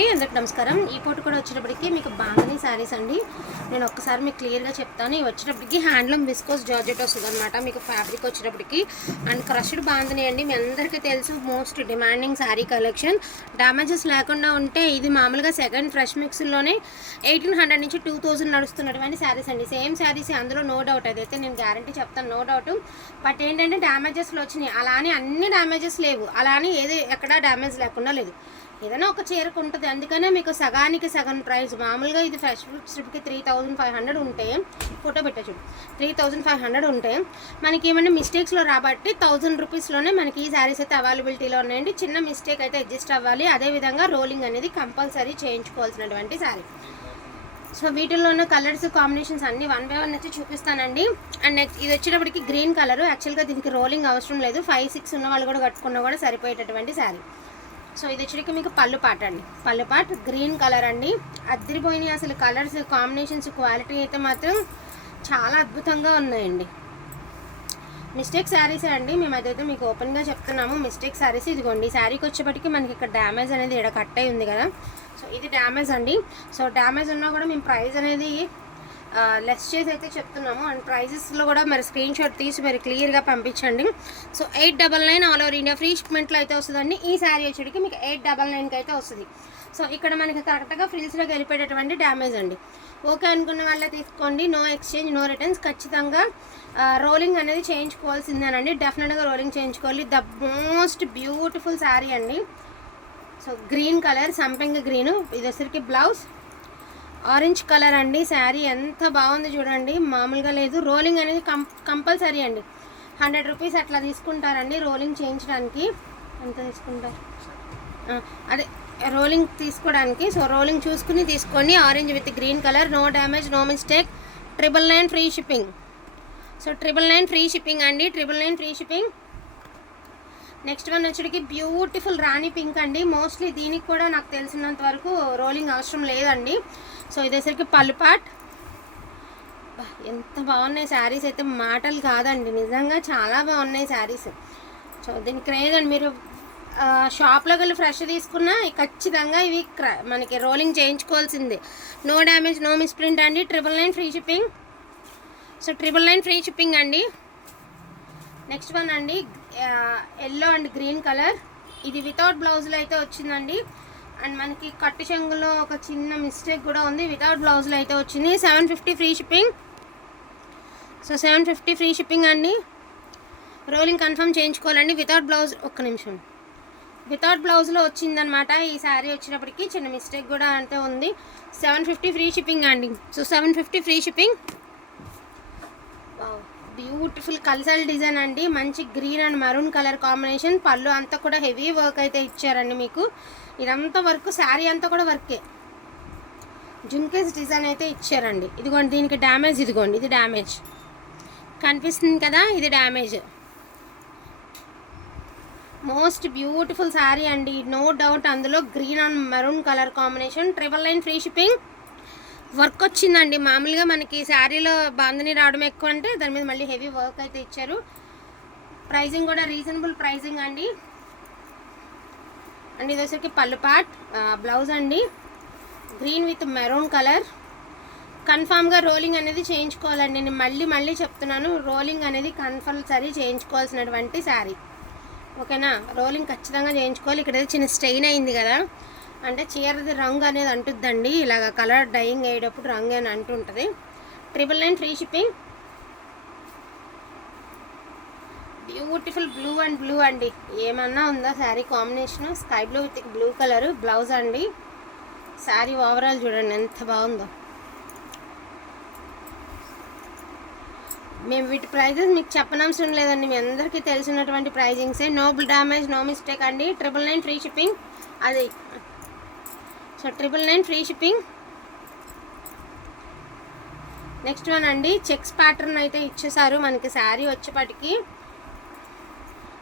అండి, అందరికి నమస్కారం. ఈ ఫోటో కూడా వచ్చేటప్పటికి మీకు బాంధనీ శారీస్ అండి. నేను ఒక్కసారి మీకు క్లియర్గా చెప్తాను. ఇవి వచ్చేటప్పటికి హ్యాండ్లూమ్ విస్కోస్ జార్జెట్ వస్తుంది అనమాట. మీకు ఫ్యాబ్రిక్ వచ్చేటప్పటికి అండ్ క్రష్డ్ బాంధనీ అండి. మీ అందరికీ తెలుసు, most demanding sari collection. Damages లేకుండా ఉంటే ఇది మామూలుగా సెకండ్ ఫ్రెష్ మిక్స్లోనే 1800 నుంచి 2000 నడుస్తున్నటువంటి శారీస్ అండి. సేమ్ శారీస్, అందులో నో డౌట్. అదైతే నేను గ్యారంటీ చెప్తాను, నో డౌట్. బట్ ఏంటంటే డ్యామేజెస్లో వచ్చినాయి, అలా అని అన్ని డ్యామేజెస్ లేవు, అలా అని ఏది ఎక్కడా డ్యామేజ్ లేకుండా లేదు. ఏదైనా ఒక చీరకు ఉంటుంది, అందుకనే మీకు సగానికి సగం ప్రైస్. మామూలుగా ఇది ఫ్రెష్ స్ట్రిప్కి 3500 ఉంటే, ఫోటో పెట్టచ్చు, 3500 ఉంటే మనకి ఏమైనా మిస్టేక్స్లో రాబట్టి 1000 రూపీస్లోనే మనకి ఈ శారీస్ అయితే అవైలబిలిటీలో ఉన్నాయండి. చిన్న మిస్టేక్ అయితే అడ్జస్ట్ అవ్వాలి. అదేవిధంగా రోలింగ్ అనేది కంపల్సరీ చేయించుకోవాల్సినటువంటి శారీ. సో వీటిల్లో ఉన్న కలర్స్ కాంబినేషన్స్ అన్ని వన్ బై వన్ వచ్చి చూపిస్తానండి. అండ్ నెక్స్ట్ ఇది వచ్చేటప్పటికి గ్రీన్ కలర్. యాక్చువల్గా దీనికి రోలింగ్ అవసరం లేదు, 5-6 ఉన్న వాళ్ళు కూడా కట్టుకున్నా కూడా సరిపోయేటటువంటి శారీ. సో ఇది వచ్చేటికి మీకు పళ్ళు పాట అండి. పళ్ళు పాట గ్రీన్ కలర్ అండి. అద్దరిపోయినాయి అసలు కలర్స్ కాంబినేషన్స్, క్వాలిటీ అయితే మాత్రం చాలా అద్భుతంగా ఉన్నాయండి. మిస్టేక్ శారీసే అండి, మేము అదైతే మీకు ఓపెన్గా చెప్తున్నాము. మిస్టేక్ శారీస్ ఇదిగోండి. ఈ శారీకి వచ్చేప్పటికి మనకి ఇక్కడ డ్యామేజ్ అనేది ఇక్కడ కట్ అయి ఉంది కదా, సో ఇది డ్యామేజ్ అండి. సో డ్యామేజ్ ఉన్నా కూడా మేము ప్రైస్ అనేది లెస్ చేసి అయితే చెప్తున్నాము. అండ్ ప్రైజెస్లో కూడా మరి స్క్రీన్ షాట్ తీసి మరి క్లియర్గా పంపించండి. So 899 all over India free షిప్మెంట్లో అయితే వస్తుందండి. ఈ శారీ వచ్చేటికి మీకు 899కి అయితే వస్తుంది. సో ఇక్కడ మనకి కరెక్ట్గా ఫ్రిల్స్లోకి వెళ్ళిపోయేటటువంటి డ్యామేజ్ అండి. ఓకే అనుకున్న వాళ్ళే తీసుకోండి, నో ఎక్స్చేంజ్, నో రిటర్న్స్. ఖచ్చితంగా రోలింగ్ అనేది చేయించుకోవాల్సిందేనండి, డెఫినెట్గా రోలింగ్ చేయించుకోవాలి. ద మోస్ట్ బ్యూటిఫుల్ శారీ అండి. సో గ్రీన్ కలర్, సంపెంగ గ్రీను. ఇది వచ్చరికి బ్లౌజ్ ఆరెంజ్ కలర్ అండి. శారీ ఎంత బాగుంది చూడండి, మామూలుగా లేదు. రోలింగ్ అనేది కంపల్సరీ అండి. 100 రూపీస్ అట్లా తీసుకుంటారండి రోలింగ్ చేయించడానికి. ఎంత తీసుకుంటారు అదే రోలింగ్ తీసుకోవడానికి. సో రోలింగ్ చూసుకుని తీసుకోండి. Orange with green colour, no damage, no mistake. 999 free shipping. So 999 free shipping అండి, 999 ఫ్రీ షిప్పింగ్. నెక్స్ట్ వన్ వచ్చేటికి బ్యూటిఫుల్ రాణి పింక్ అండి. మోస్ట్లీ దీనికి కూడా నాకు తెలిసినంత వరకు రోలింగ్ అవసరం లేదండి. సో ఇదేసరికి పళ్ళు పాట్. ఎంత బాగున్నాయి శారీస్ అయితే మాటలు కాదండి, నిజంగా చాలా బాగున్నాయి శారీస్. సో దీనికి క్రేజ్ అండి. మీరు షాప్లోకి వెళ్ళి ఫ్రెష్ తీసుకున్నా ఖచ్చితంగా ఇవి మనకి రోలింగ్ చేయించుకోవాల్సిందే. నో డ్యామేజ్, నో మిస్ప్రింట్ అండి. 999 free shipping. So 999 free shipping అండి. నెక్స్ట్ వన్ అండి, ఎల్లో అండ్ గ్రీన్ కలర్. ఇది వితౌట్ బ్లౌజ్లో అయితే వచ్చిందండి. అండ్ మనకి కట్టు చెంగులో ఒక చిన్న మిస్టేక్ కూడా ఉంది, వితౌట్ బ్లౌజ్లో అయితే వచ్చింది. 750 free shipping. So 750 free shipping అండి. రోలింగ్ కన్ఫర్మ్ చేయించుకోవాలండి. వితౌట్ బ్లౌజ్, ఒక్క నిమిషం, వితౌట్ బ్లౌజ్లో వచ్చిందనమాట ఈ శారీ. వచ్చినప్పటికీ చిన్న మిస్టేక్ కూడా అంటే ఉంది. 750 ఫ్రీ షిప్పింగ్ అండి. So 750 free shipping. బ్యూటిఫుల్ కల్సల్ డిజైన్ అండి. మంచి green and maroon colour combination. పళ్ళు అంతా కూడా హెవీ వర్క్ అయితే ఇచ్చారండి మీకు. ఇదంతా వర్క్, శారీ అంతా కూడా వర్కే. జుంకేస్ డిజైన్ అయితే ఇచ్చారండి. ఇదిగోండి, దీనికి డ్యామేజ్, ఇదిగోండి ఇది డ్యామేజ్ కనిపిస్తుంది కదా, ఇది డ్యామేజ్. మోస్ట్ బ్యూటిఫుల్ శారీ అండి, నో డౌట్. అందులో green and maroon colour combination. 999 free shipping. Work వచ్చిందండి. మామూలుగా మనకి శారీలో బాంధనీ రావడం ఎక్కువ అంటే దాని మీద మళ్ళీ హెవీ వర్క్ అయితే ఇచ్చారు. ప్రైజింగ్ కూడా రీజనబుల్ ప్రైజింగ్ అండి. అండ్ ఇది వచ్చరికి పళ్ళు పాట్, బ్లౌజ్ అండి, గ్రీన్ విత్ మెరూన్ కలర్. కన్ఫామ్గా రోలింగ్ అనేది చేయించుకోవాలండి. నేను మళ్ళీ చెప్తున్నాను, రోలింగ్ అనేది కంపల్సరీ చేయించుకోవాల్సినటువంటి శారీ. ఓకేనా, రోలింగ్ ఖచ్చితంగా చేయించుకోవాలి. ఇక్కడ చిన్న స్టెయిన్ అయింది కదా, అంటే చీరది రంగు అనేది అంటుద్దండి, ఇలాగ కలర్ డైయింగ్ అయ్యేటప్పుడు రంగు అని అంటుంటుంది. 999 free shipping. Beautiful blue and blue అండి, ఏమన్నా ఉందా sari combination? Sky blue with blue colour blouse అండి. శారీ ఓవరాల్ చూడండి ఎంత బాగుందో. మేము వీటి ప్రైజెస్ మీకు చెప్పనవసరం లేదండి, మీ అందరికీ తెలిసినటువంటి ప్రైజింగ్సే. నో డ్యామేజ్, నో మిస్టేక్ అండి. 999 ఫ్రీ షిప్పింగ్. అది so 999 free shipping. Next one అండి, చెక్స్ ప్యాటర్న్ అయితే ఇచ్చేసారు మనకి శారీ వచ్చేపటికి.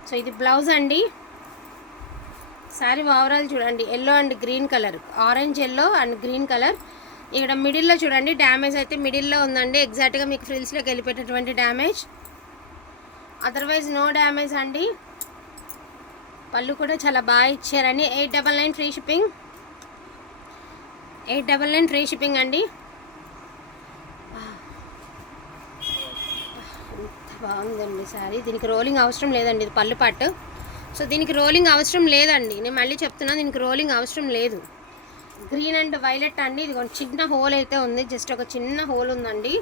సో ఇది బ్లౌజ్ అండి. శారీ ఓవరాల్ చూడండి, yellow and green colour, orange yellow and green colour. ఇక్కడ మిడిల్లో చూడండి డ్యామేజ్ అయితే మిడిల్లో ఉందండి, ఎగ్జాక్ట్గా మీకు ఫ్రిల్స్లోకి వెళ్ళిపోయేటటువంటి డ్యామేజ్. అదర్వైజ్ నో డ్యామేజ్ అండి. పళ్ళు కూడా చాలా బాగా ఇచ్చారని 899 ఫ్రీ షిప్పింగ్. 899 ఫ్రీ షిప్పింగ్ అండి. బాగుందండి శారీ. దీనికి రోలింగ్ అవసరం లేదండి, ఇది పళ్ళు పట్టు. సో దీనికి రోలింగ్ అవసరం లేదండి, నేను మళ్ళీ చెప్తున్నాను, దీనికి రోలింగ్ అవసరం లేదు. గ్రీన్ అండ్ వైలెట్ అండి. ఇది చిన్న హోల్ అయితే ఉంది, జస్ట్ ఒక చిన్న హోల్ ఉందండి.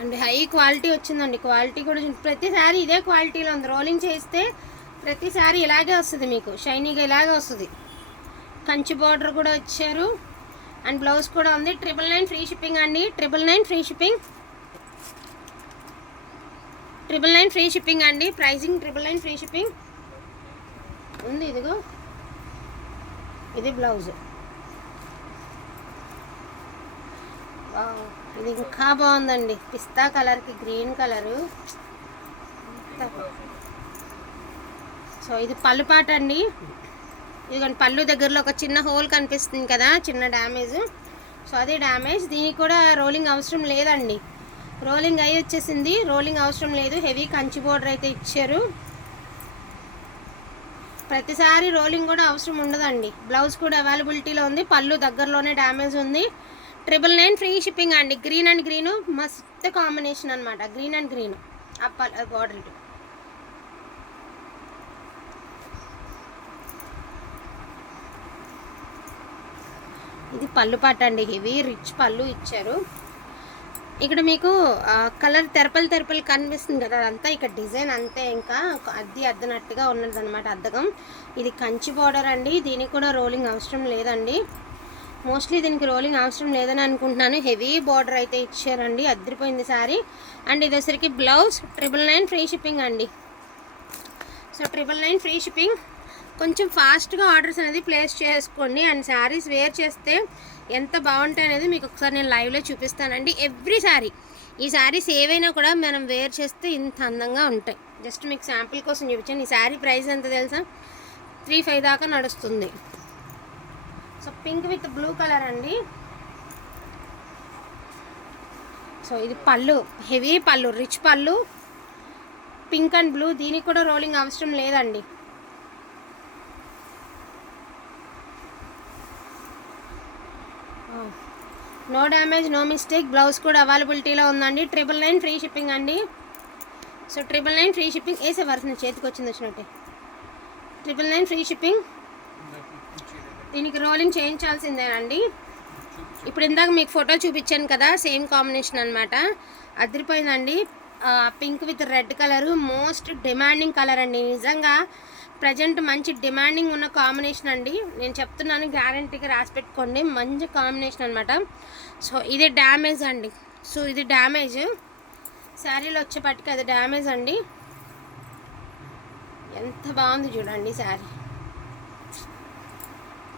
అండ్ హై క్వాలిటీ వచ్చిందండి. క్వాలిటీ కూడా ప్రతిసారి ఇదే క్వాలిటీలో ఉంది. రోలింగ్ చేస్తే ప్రతిసారి ఇలాగే వస్తుంది, మీకు షైనీగా ఇలాగే వస్తుంది. కంచి బార్డర్ కూడా వచ్చారు అండ్ బ్లౌజ్ కూడా ఉంది. 999 ఫ్రీ షిప్పింగ్ అండి. 999 ఫ్రీ షిప్పింగ్. 999 ఫ్రీ షిప్పింగ్ అండి. ప్రైజింగ్ 999 ఫ్రీ షిప్పింగ్ ఉంది. ఇదిగో ఇది బ్లౌజ్. ఇది ఇంకా బాగుందండి, పిస్తా కలర్కి గ్రీన్ కలరు. సో ఇది పళ్ళు పాట అండి. ఇదిగోండి పళ్ళు దగ్గరలో ఒక చిన్న హోల్ కనిపిస్తుంది కదా, చిన్న డ్యామేజ్. సో అది డ్యామేజ్. దీనికి కూడా రోలింగ్ అవసరం లేదండి, రోలింగ్ అయి వచ్చేసింది, రోలింగ్ అవసరం లేదు. హెవీ కంచి బోర్డర్ అయితే ఇచ్చారు. ప్రతిసారి రోలింగ్ కూడా అవసరం ఉండదండి. బ్లౌజ్ కూడా అవైలబిలిటీలో ఉంది. పళ్ళు దగ్గరలోనే డ్యామేజ్ ఉంది. 999 ఫ్రీ షిప్పింగ్ అండి. గ్రీన్ అండ్ గ్రీన్ మస్త్ కాంబినేషన్ అనమాట, గ్రీన్ అండ్ గ్రీన్ బార్డర్. ఇటు ఇది పళ్ళు పాట అండి, హెవీ రిచ్ పళ్ళు ఇచ్చారు. ఇక్కడ మీకు కలర్ తెరపలు కనిపిస్తుంది కదా, అదంతా ఇక్కడ డిజైన్ అంతే, ఇంకా అద్దనట్టుగా ఉన్నదన్నమాట, అద్దకం. ఇది కంచి బార్డర్ అండి. దీనికి కూడా రోలింగ్ అవసరం లేదండి, మోస్ట్లీ దీనికి రోలింగ్ అవసరం లేదని అనుకుంటున్నాను. హెవీ బార్డర్ అయితే ఇచ్చారండి, అద్దరిపోయింది శారీ. అండ్ ఇది వచ్చరికి బ్లౌజ్. 999 ఫ్రీ షిప్పింగ్ అండి. So 999 free shipping. కొంచెం ఫాస్ట్గా ఆర్డర్స్ అనేది ప్లేస్ చేసుకోండి. అండ్ శారీస్ వేర్ చేస్తే ఎంత బాగుంటాయి అనేది మీకు ఒకసారి నేను లైవ్లో చూపిస్తానండి. ఎవ్రీ శారీ, ఈ శారీస్ ఏవైనా కూడా మనం వేర్ చేస్తే ఇంత అందంగా ఉంటాయి. జస్ట్ మీకు శాంపుల్ కోసం చూపించాను. ఈ శారీ ప్రైస్ ఎంత తెలుసా? 35 దాకా నడుస్తుంది. So pink with blue colour అండి. సో ఇది పళ్ళు, హెవీ పళ్ళు, రిచ్ పళ్ళు, పింక్ అండ్ బ్లూ. దీనికి కూడా రోలింగ్ అవసరం లేదండి. No damage, no mistake. Blouse కూడా అవైలబిలిటీలో ఉందండి. 999 ఫ్రీ షిప్పింగ్ అండి. So 999 free shipping. వేసే వరకు చేతికి వచ్చినట్టే. 999 ఫ్రీ షిప్పింగ్. దీనికి రోలింగ్ చేయించాల్సిందేనండి. ఇప్పుడు ఇందాక మీకు ఫోటో చూపించాను కదా, సేమ్ కాంబినేషన్ అనమాట, అదిరిపోయిందండి. Pink with red colour most demanding colour అండి. నిజంగా ప్రజెంట్ మంచి డిమాండింగ్ ఉన్న కాంబినేషన్ అండి. నేను చెప్తున్నాను, గ్యారంటీగా రాసి పెట్టుకోండి, మంచి కాంబినేషన్ అనమాట. సో ఇది డ్యామేజ్ అండి. సో ఇది డ్యామేజ్, శారీలో వచ్చేపటికి అది డ్యామేజ్ అండి. ఎంత బాగుంది చూడండి శారీ,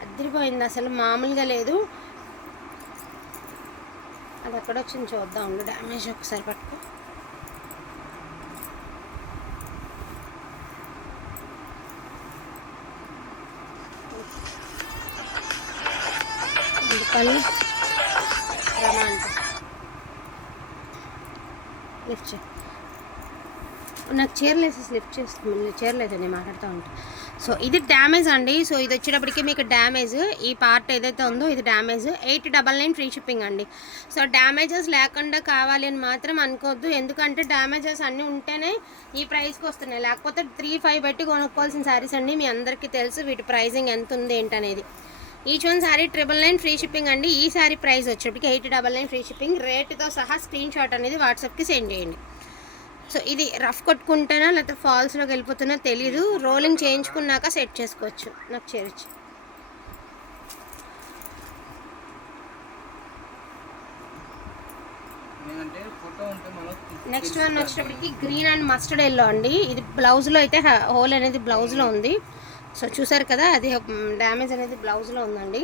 అదిరిపోయింది, అసలు మామూలుగా లేదు. అది ఎక్కడ వచ్చింది చూద్దాం, డ్యామేజ్ ఒకసారి పట్టుకో. పళ్ళు లిఫ్ట్ చే, నాకు చీరలు వేసి లిఫ్ట్ చేస్తుంది, చీరలు అయితే నేను మాట్లాడుతూ ఉంటాను. సో ఇది డ్యామేజ్ అండి. సో ఇది వచ్చేటప్పటికి మీకు డ్యామేజ్, ఈ పార్ట్ ఏదైతే ఉందో ఇది డ్యామేజ్. 899 ఫ్రీ షిప్పింగ్ అండి. సో డ్యామేజెస్ లేకుండా కావాలి అని మాత్రం అనుకోవద్దు, ఎందుకంటే డ్యామేజెస్ అన్నీ ఉంటేనే ఈ ప్రైస్కి వస్తున్నాయి, లేకపోతే 3-5 పెట్టి కొనుక్కోవాల్సిన శారీస్ అండి. మీ అందరికీ తెలుసు వీటి ప్రైజింగ్ ఎంత ఉంది ఏంటనేది. Each one sari 999 free shipping అండి. ఈ శారీ ప్రైస్ వచ్చేప్పటికి 899 ఫ్రీ షిప్పింగ్. రేటుతో సహా స్క్రీన్ షాట్ అనేది వాట్సాప్కి సెండ్ చేయండి. సో ఇది రఫ్ కొట్టుకుంటేనా లేకపోతే ఫాల్స్లోకి వెళ్ళిపోతున్నా తెలీదు, రోలింగ్ చేయించుకున్నాక సెట్ చేసుకోవచ్చు. నాకు చేరచ్చు. నెక్స్ట్ వన్ వచ్చేటప్పటికి గ్రీన్ అండ్ మస్టర్డ్ ఎల్లో అండి. ఇది బ్లౌజ్లో అయితే హోల్ అనేది బ్లౌజ్లో ఉంది. సో చూసారు కదా, అది డ్యామేజ్ అనేది బ్లౌజ్లో ఉందండి.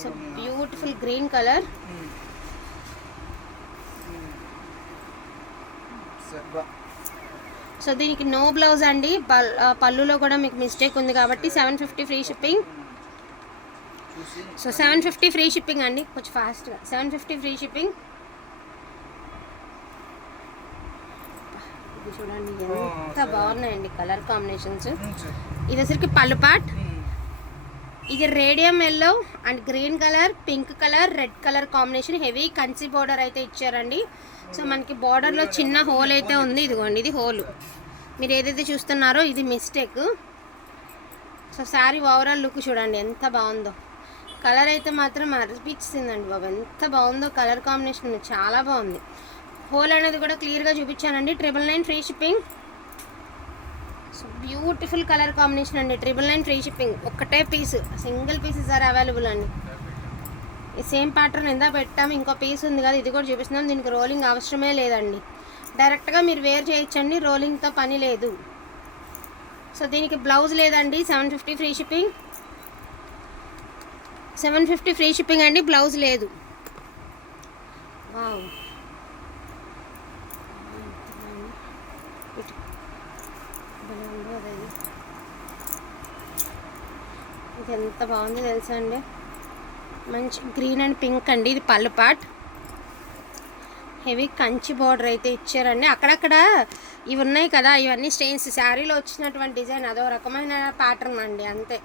So beautiful green colour. So దీనికి నో బ్లౌజ్ అండి, పళ్ళులో కూడా మీకు మిస్టేక్ ఉంది కాబట్టి 750 free shipping. So 750 free shipping అండి, కొంచెం ఫాస్ట్గా 750 ఫ్రీ షిప్పింగ్. ఇది చూడండి ఎంత బాగున్నాయండి కలర్ కాంబినేషన్స్. ఇది అసలుకి పళ్ళు పార్ట్, ఇది radium yellow and green colour, pink colour, red colour combination heavy Kanchi border అయితే ఇచ్చారండి. సో మనకి బార్డర్లో చిన్న హోల్ అయితే ఉంది, ఇదిగోండి ఇది హోల్. మీరు ఏదైతే చూస్తున్నారో ఇది mistake. So sari overall look చూడండి ఎంత బాగుందో. కలర్ అయితే మాత్రం అనిపించిందండి బాబు, ఎంత బాగుందో కలర్ కాంబినేషన్, చాలా బాగుంది. హోల్ అనేది కూడా క్లియర్గా చూపించానండి. 999 free shipping. So beautiful colour combination అండి. 999 ఫ్రీ షిప్పింగ్. ఒక్కటే piece, single pieces are available అండి. ఈ సేమ్ ప్యాటర్న్ ఎంత పెట్టాము, ఇంకో పీస్ ఉంది కదా, ఇది కూడా చూపిస్తున్నాం. దీనికి రోలింగ్ అవసరమే లేదండి, డైరెక్ట్గా మీరు వేర్ చేయొచ్చండి, రోలింగ్తో పని లేదు. సో దీనికి బ్లౌజ్ లేదండి. 750 ఫ్రీ షిప్పింగ్. 750 ఫ్రీ షిప్పింగ్ అండి, బ్లౌజ్ లేదు. వావ్, ఇది ఎంత బాగుంది తెలుసా అండి. మంచి గ్రీన్ అండ్ పింక్ అండి. ఇది పళ్ళు పార్ట్. హెవీ కంచి బార్డర్ అయితే ఇచ్చారండి. అక్కడక్కడ ఇవి ఉన్నాయి కదా, ఇవన్నీ స్టెయిన్స్, శారీలో వచ్చినటువంటి డిజైన్ అదో రకమైన ప్యాటర్న్ అండి, అంతే.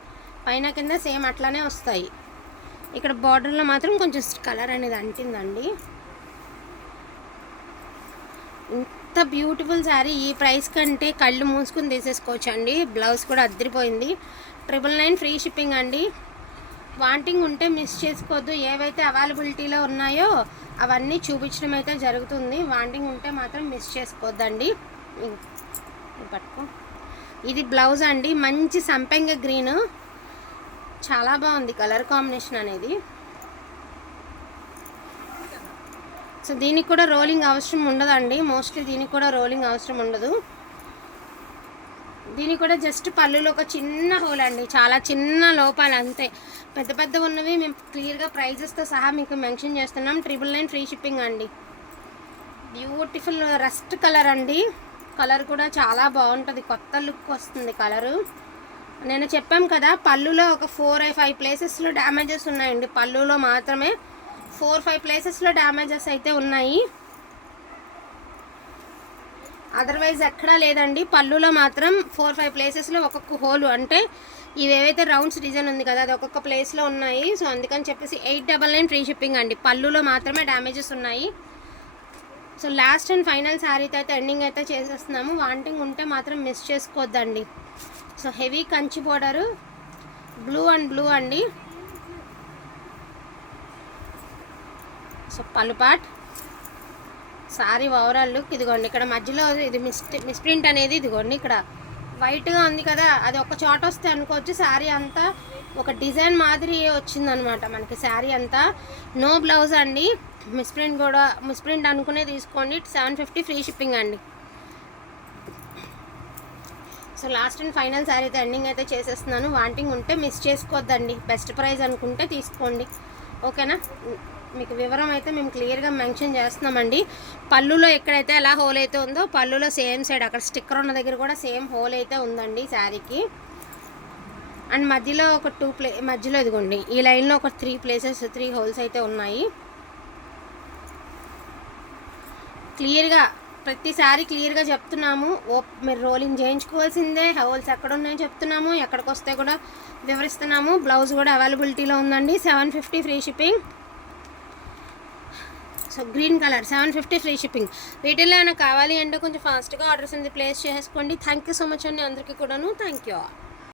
పైన కింద సేమ్ అట్లానే వస్తాయి. ఇక్కడ బార్డర్లో మాత్రం కొంచెం కలర్ అనేది అంటిందండి. ఇంత బ్యూటిఫుల్ శారీ ఈ ప్రైస్ కంటే కళ్ళు మూసుకుని తీసేసుకోవచ్చు అండి. బ్లౌజ్ కూడా అద్దరిపోయింది. 999 ఫ్రీ షిప్పింగ్ అండి. వాంటింగ్ ఉంటే మిస్ చేసుకోవద్దు. ఏవైతే అవైలబిలిటీలో ఉన్నాయో అవన్నీ చూపించడం అయితే జరుగుతుంది. వాంటింగ్ ఉంటే మాత్రం మిస్ చేసుకోవద్దండి. పట్టుకో, ఇది బ్లౌజ్ అండి. మంచి సంపెంగ గ్రీన్, చాలా బాగుంది కలర్ కాంబినేషన్ అనేది. సో దీనికి కూడా రోలింగ్ అవసరం ఉండదండి, మోస్ట్లీ దీనికి కూడా రోలింగ్ అవసరం ఉండదు. దీనికి కూడా జస్ట్ పళ్ళులో ఒక చిన్న హోల్ అండి, చాలా చిన్న లోపాలు అంతే. పెద్ద పెద్ద ఉన్నవి మేము క్లియర్గా ప్రైజెస్తో సహా మీకు మెన్షన్ చేస్తున్నాం. 999 ఫ్రీ షిప్పింగ్ అండి. బ్యూటిఫుల్ రస్ట్ కలర్ అండి. కలర్ కూడా చాలా బాగుంటుంది, కొత్త లుక్ వస్తుంది కలరు. నేను చెప్పాం కదా, పళ్ళులో ఒక 4-5 ప్లేసెస్లో డ్యామేజెస్ ఉన్నాయండి. పళ్ళులో మాత్రమే 4-5 ప్లేసెస్లో డ్యామేజెస్ అయితే ఉన్నాయి, అదర్వైజ్ ఎక్కడా లేదండి. పళ్ళులో మాత్రం 4-5 ప్లేసెస్లో ఒక్కొక్క హోల్, అంటే ఇవేవైతే రౌండ్స్ డిజైన్ ఉంది కదా, అది ఒక్కొక్క ప్లేస్లో ఉన్నాయి. సో అందుకని చెప్పేసి 899 ఫ్రీ షిప్పింగ్ అండి. పళ్ళులో మాత్రమే డ్యామేజెస్ ఉన్నాయి. So last and final sari అయితే ఎండింగ్ అయితే చేసేస్తున్నాము. వాంటింగ్ ఉంటే మాత్రం మిస్ చేసుకోవద్దండి. So heavy Kanchi border, blue and blue అండి. సో పళ్ళు పార్ట్, సారీ ఓవరాల్ లుక్ ఇదిగోండి. ఇక్కడ మధ్యలో ఇది మిస్ప్రింట్ అనేది ఇదిగోండి, ఇక్కడ వైట్గా ఉంది కదా, అది ఒక చోట వస్తే అనుకోవచ్చు. శారీ అంతా ఒక డిజైన్ మాదిరి వచ్చిందనమాట మనకి. శారీ అంతా నో బ్లౌజ్ అండి. మిస్ప్రింట్ అనుకునే తీసుకోండి. 750 ఫ్రీ షిప్పింగ్ అండి. So last and final sari అయితే ఎండింగ్ అయితే చేసేస్తున్నాను. వాంటింగ్ ఉంటే మిస్ చేసుకోవద్దండి. బెస్ట్ ప్రైస్ అనుకుంటే తీసుకోండి, ఓకేనా. మీకు వివరం అయితే మేము క్లియర్గా మెన్షన్ చేస్తున్నామండి. పళ్ళులో ఎక్కడైతే ఎలా హోల్ అయితే ఉందో, పళ్ళులో సేమ్ సైడ్ అక్కడ స్టిక్కర్ ఉన్న దగ్గర కూడా సేమ్ హోల్ అయితే ఉందండి శారీకి. అండ్ మధ్యలో ఒక మధ్యలో ఇదిగోండి ఈ లైన్లో ఒక 3 హోల్స్ అయితే ఉన్నాయి. క్లియర్గా ప్రతిసారి క్లియర్గా చెప్తున్నాము. మీరు రోలింగ్ చేయించుకోవాల్సిందే. హోల్స్ ఎక్కడ ఉన్నాయో చెప్తున్నాము, ఎక్కడికి వస్తే కూడా వివరిస్తున్నాము. బ్లౌజ్ కూడా అవైలబిలిటీలో ఉందండి. 750 free shipping. So green colour 750 free shipping. వీటిల్లో ఏమైనా కావాలి అంటే కొంచెం ఫాస్ట్గా ఆర్డర్స్ అనేది ప్లేస్ చేసుకోండి. థ్యాంక్ యూ సో మచ్ అండి అందరికీ కూడాను. Thank you.